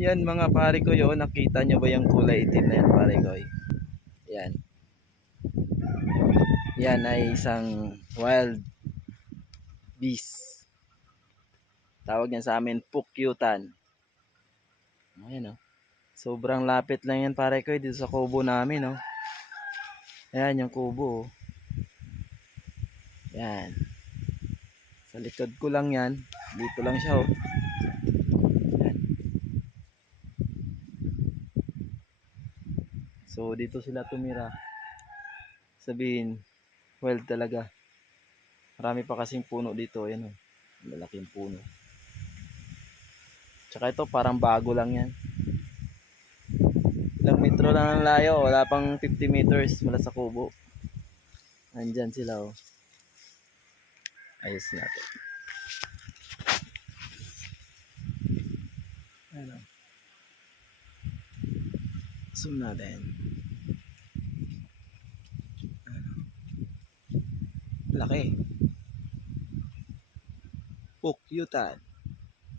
Yan mga pare ko yun, nakita nyo ba yung kulay itim na yan pare ko? Yan. Yan ay isang wild beast. Tawag yan sa amin, pukyutan. Ayan o. Sobrang lapit lang yan pare ko dito sa kubo namin o. Ayan yung kubo o. Yan. Sa likod ko lang yan. Dito lang siya o. Yan. So dito sila tumira. Sabihin, wild talaga. Marami pa kasing puno dito. Ayan o. Malaking puno. Tsaka ito parang bago lang yan. Ilang metro lang ang layo. Wala pang 50 meters mula sa kubo. Andyan sila oh. Ayos natin. Ano? Zoom natin. Laki. Pukyutan.